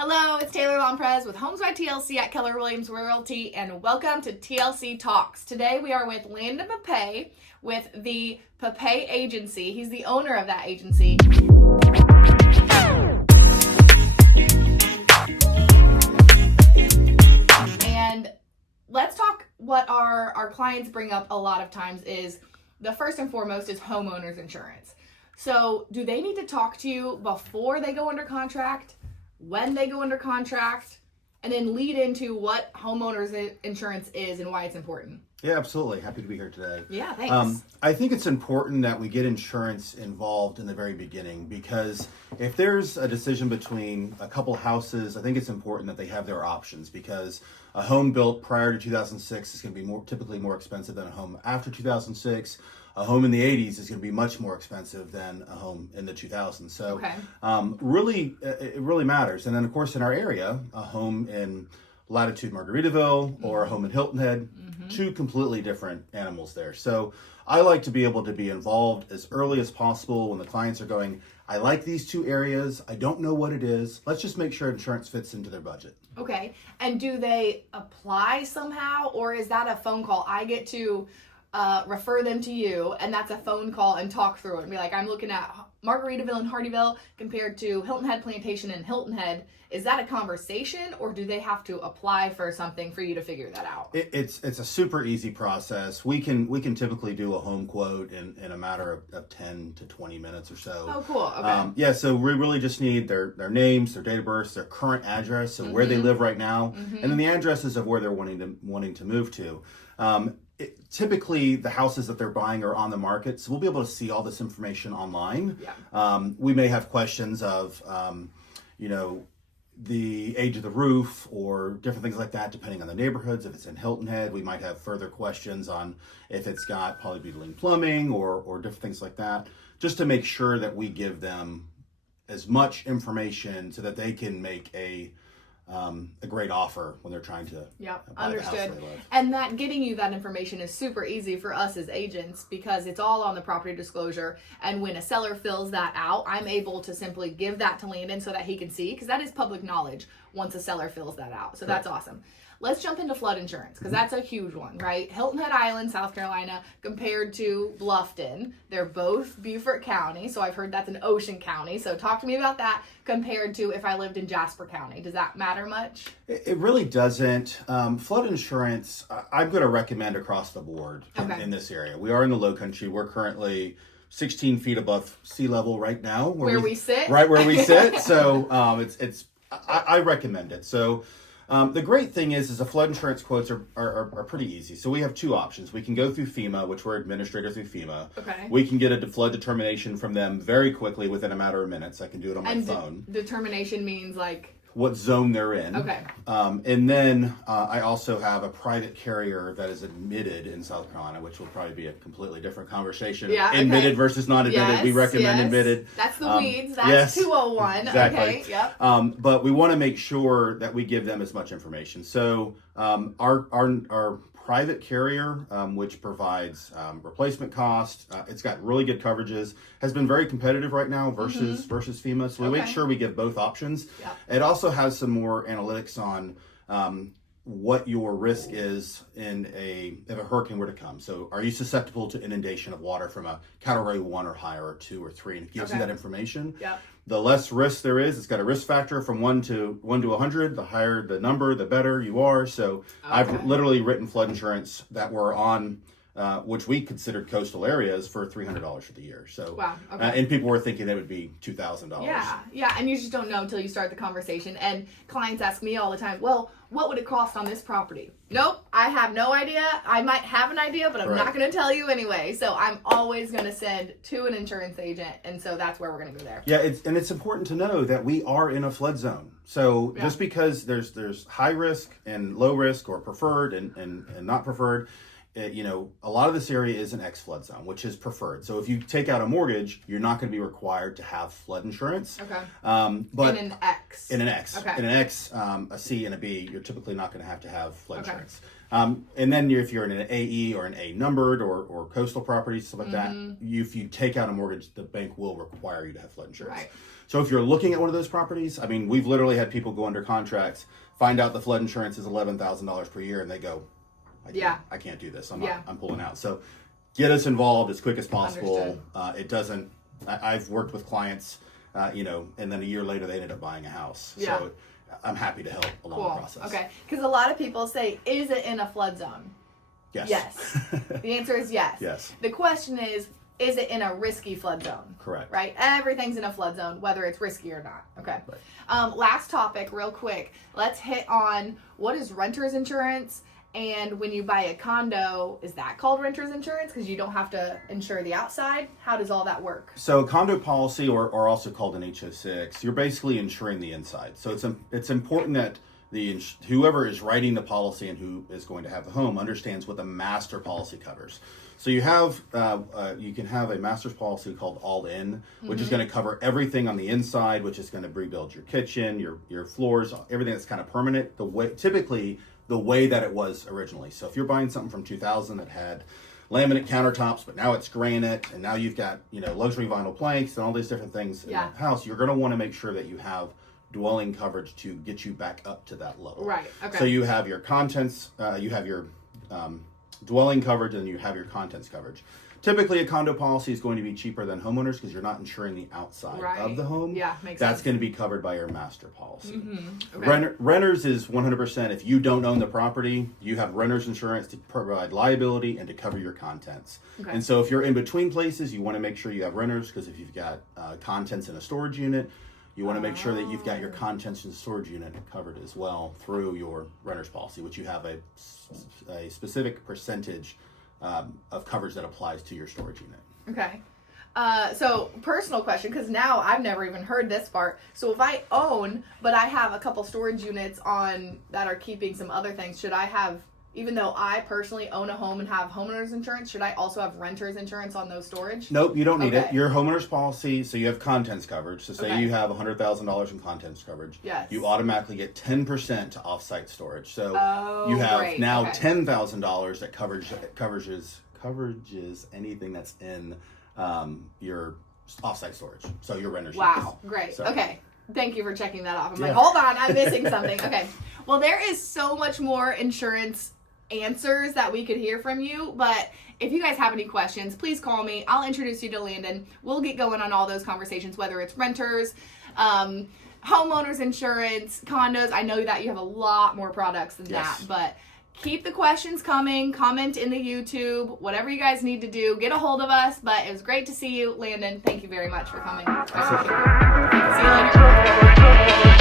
Hello, it's Taylor Lomprez with Homes by TLC at Keller Williams Realty, and welcome to TLC Talks. Today we are with Landon Papay with the Papay Agency. He's the owner of that agency. And let's talk what our clients bring up a lot of times is, the first and foremost is homeowners insurance. So do they need to talk to you before they go under contract, when they go under contract, and then lead into what homeowners insurance is and why it's important? Yeah, absolutely. Happy to be here today. Yeah, thanks. I think it's important that we get insurance involved in the very beginning, because if there's a decision between a couple houses, I think it's important that they have their options, because a home built prior to 2006 is going to be typically more expensive than a home after 2006. A home in the 80s is going to be much more expensive than a home in the 2000s. So Okay. it really matters. And then, of course, in our area, a home in Latitude Margaritaville or a home in Hilton Head, two completely different animals there. So I like to be able to be involved as early as possible when the clients are going, I like these two areas, I don't know what it is, let's just make sure insurance fits into their budget. Okay. And do they apply somehow, or is that a phone call? I get to refer them to you, and that's a phone call and talk through it and be like, I'm looking at Margaritaville and Hardyville compared to Hilton Head Plantation and Hilton Head. Is that a conversation, or do they have to apply for something for you to figure that out? It's a super easy process. We can typically do a home quote in a matter of 10 to 20 minutes or so. Oh, cool. Okay. So we really just need their names, their date of birth, their current address, so where they live right now, and then the addresses of where they're wanting to move to. Typically, the houses that they're buying are on the market, so we'll be able to see all this information online. Yeah. We may have questions of, the age of the roof or different things like that, depending on the neighborhoods. If it's in Hilton Head, we might have further questions on if it's got polybutylene plumbing or different things like that, just to make sure that we give them as much information so that they can make a great offer when they're trying to buy the house Understood. they love. And that getting you that information is super easy for us as agents, because it's all on the property disclosure. And when a seller fills that out, I'm able to simply give that to Landon so that he can see, because that is public knowledge once a seller fills that out. So That's awesome. Let's jump into flood insurance, because that's a huge one, right? Hilton Head Island, South Carolina, compared to Bluffton. They're both Beaufort County, so I've heard that's an ocean county. So talk to me about that compared to if I lived in Jasper County. Does that matter much? It really doesn't. Flood insurance, I'm going to recommend across the board in this area. We are in the low country. We're currently 16 feet above sea level right now. Where we sit? Right where we sit. So I recommend it. So the great thing is the flood insurance quotes are pretty easy. So we have two options. We can go through FEMA, which we're administrator through FEMA. Okay. We can get a flood determination from them very quickly within a matter of minutes. I can do it on my phone. Determination means like what zone they're in. Okay. And then I also have a private carrier that is admitted in South Carolina, which will probably be a completely different conversation. Yeah, okay. Admitted versus not admitted. Yes, we recommend admitted. That's the weeds. That's yes, 201. exactly. Okay. Yep. But we want to make sure that we give them as much information. So our private carrier, which provides replacement cost, it's got really good coverages, has been very competitive right now versus FEMA. So we make sure we give both options. Yep. It also has some more analytics on what your risk is if a hurricane were to come. So are you susceptible to inundation of water from a category 1 or higher, or 2 or 3? And it gives you that information. Yep. The less risk there is, it's got a risk factor from 1 to 100. The higher the number, the better you are. So I've literally written flood insurance that were on, which we considered coastal areas, for $300 for the year. So, wow. Okay. And people were thinking that would be $2,000. Yeah, and you just don't know until you start the conversation. And clients ask me all the time, well, what would it cost on this property? Nope, I have no idea. I might have an idea, but I'm not going to tell you anyway. So I'm always going to send to an insurance agent, and so that's where we're going to go there. Yeah, it's important to know that we are in a flood zone. So just because there's high risk and low risk, or preferred and not preferred, a lot of this area is an X flood zone, which is preferred. So if you take out a mortgage, you're not going to be required to have flood insurance. Okay. But in an X. In an X. Okay. In an X, a C, and a B, you're typically not going to have flood insurance. And then if you're in an AE or an A numbered or coastal properties, stuff like that, if you take out a mortgage, the bank will require you to have flood insurance. Right. So if you're looking at one of those properties, I mean, we've literally had people go under contracts, find out the flood insurance is $11,000 per year, and they go, I can't do this. I'm pulling out. So get us involved as quick as possible. It doesn't, I've worked with clients, and then a year later they ended up buying a house. Yeah. So I'm happy to help along the process. Okay. Because a lot of people say, is it in a flood zone? Yes. The answer is yes. Yes. The question is it in a risky flood zone? Correct. Right? Everything's in a flood zone, whether it's risky or not. Okay. Right. Last topic, real quick. Let's hit on what is renter's insurance. And when you buy a condo, is that called renter's insurance? Because you don't have to insure the outside. How does all that work? So a condo policy, or also called an HO6, you're basically insuring the inside. So it's important that whoever is writing the policy and who is going to have the home understands what the master policy covers. So you have you can have a master's policy called all-in, which is going to cover everything on the inside, which is going to rebuild your kitchen, your floors, everything that's kind of permanent. Typically the way that it was originally. So if you're buying something from 2000 that had laminate countertops, but now it's granite, and now you've got luxury vinyl planks and all these different things in the house, you're going to want to make sure that you have dwelling coverage to get you back up to that level. Right. Okay. So you have your contents, you have your dwelling coverage, and you have your contents coverage. Typically, a condo policy is going to be cheaper than homeowners because you're not insuring the outside of the home. Yeah, makes sense. That's going to be covered by your master policy. Okay. Renters is 100%. If you don't own the property, you have renter's insurance to provide liability and to cover your contents. Okay. And so if you're in between places, you want to make sure you have renters, because if you've got contents in a storage unit, you want to make sure that you've got your contents in the storage unit covered as well through your renter's policy, which you have a specific percentage of coverage that applies to your storage unit. Okay. So personal question, because now I've never even heard this part. So if I own, but I have a couple storage units on that are keeping some other things, should I have, even though I personally own a home and have homeowners insurance, should I also have renter's insurance on those storage? Nope, you don't need it. Your homeowner's policy, so you have contents coverage. So say you have $100,000 in contents coverage. Yes. You automatically get 10% to offsite storage. So you have $10,000 that coverages anything that's in your offsite storage. So your renter's Wow, great. So. Okay. Thank you for checking that off. I'm like, hold on, I'm missing something. Okay. Well, there is so much more insurance answers that we could hear from you, but if you guys have any questions, please call me. I'll introduce you to Landon. We'll get going on all those conversations, whether it's renters, homeowners insurance, condos. I know that you have a lot more products than that, but keep the questions coming. Comment in the YouTube, whatever you guys need to do. Get a hold of us, but it was great to see you, Landon. Thank you very much for coming. See you later.